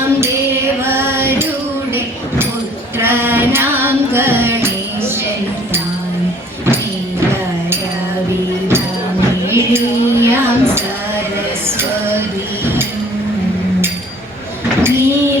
ദേവാം ദേവരുടെ പുത്രനാം ഗണേശൻ താൻ നീലരവിധമിഴിയാം സരസ്വതിയും നീലപുനഗനുദീനം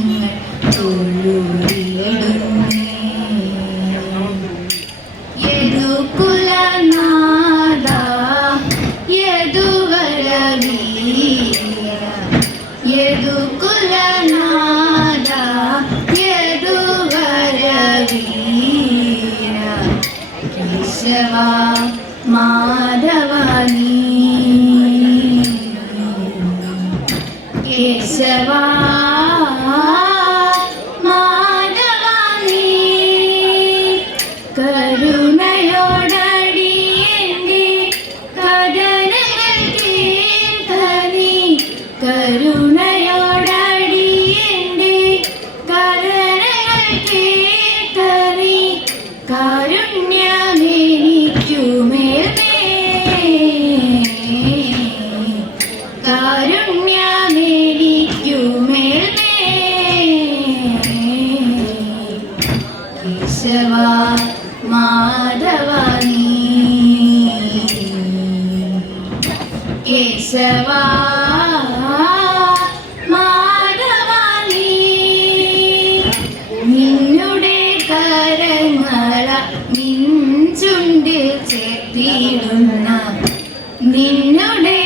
കേശവ. മാധവനീ കേശവ മാധവനീ നിന്നുടെ ചേർത്തിടുന്ന. നിന്നുടെ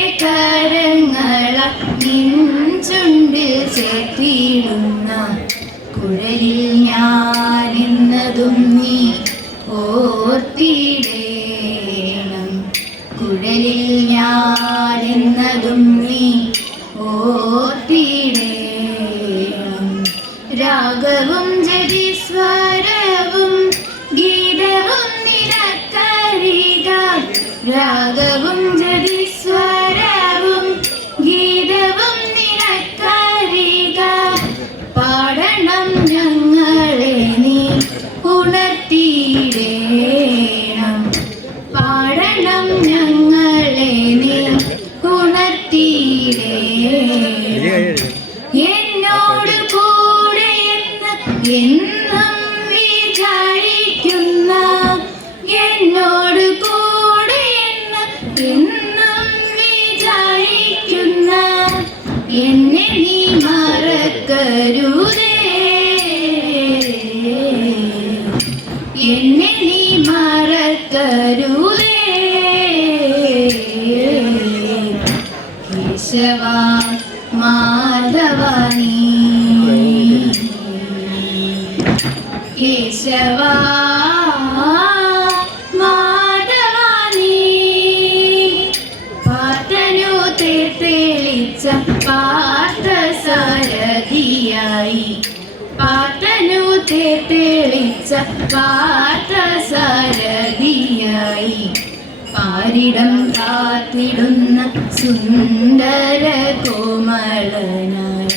കുഴലിൽ ഞാനെന്നതും നീ தியாகவும் in തെളിച്ച പാരിടം കാത്തിടുന്ന സുന്ദര കോമളനായി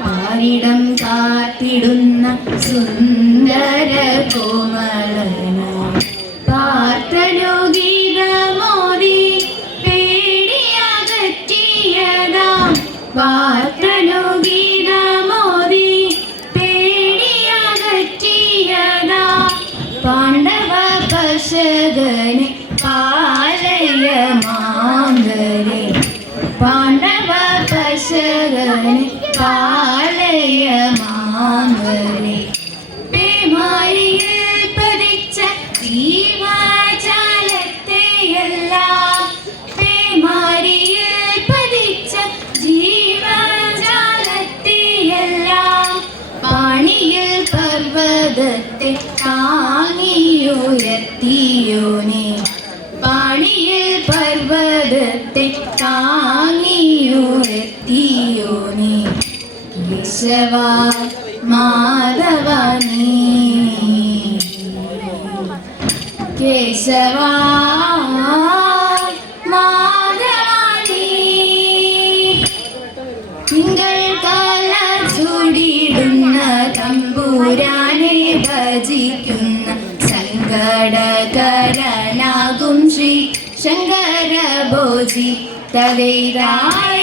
പാരിടം കാത്തിടുന്ന സുന്ദര ആലയമാമരെ പേമാരിയിൽ പതിച്ച ജീവജാലത്തെയെല്ലാം പേമാരിയിൽ പതിച്ച ജീവജാലത്തെയെല്ലാം പാണിയിൽ പർവതത്തെ താങ്ങിയുയർത്തിയോനെ. പാണിയിൽ പർവതത്തെ താങ്ങിയുയർ കേശവ മാധവ നീ കേശവ മാധവ നീ തിങ്കൾ കാല ചൂടിടുന്ന തമ്പൂരാനെ ഭജിക്കുന്ന സങ്കടകരനാകും ശ്രീ ശങ്കര ഭോജി തകൈരായെങ്കിലും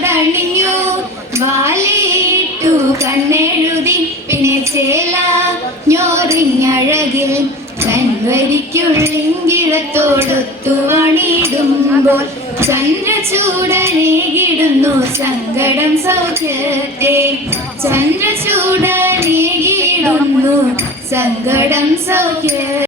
ചേലോടണിഞ്ഞു വാലിട്ടു കണ്ണെഴുതി പിന്നെ ചേല ഞോറിഞ്ഞഴകിൽ കൻവരിക്കുള്ളിങ്കിഴത്തോടൊത്തു അണിയിടുമ്പോൾ ചന്ദ്രചൂടനേകിടുന്നു സങ്കടം സൗഖ്യത്തെ. ചന്ദ്രചൂടനേകിടുന്നു സങ്കടം സൗഖ്യ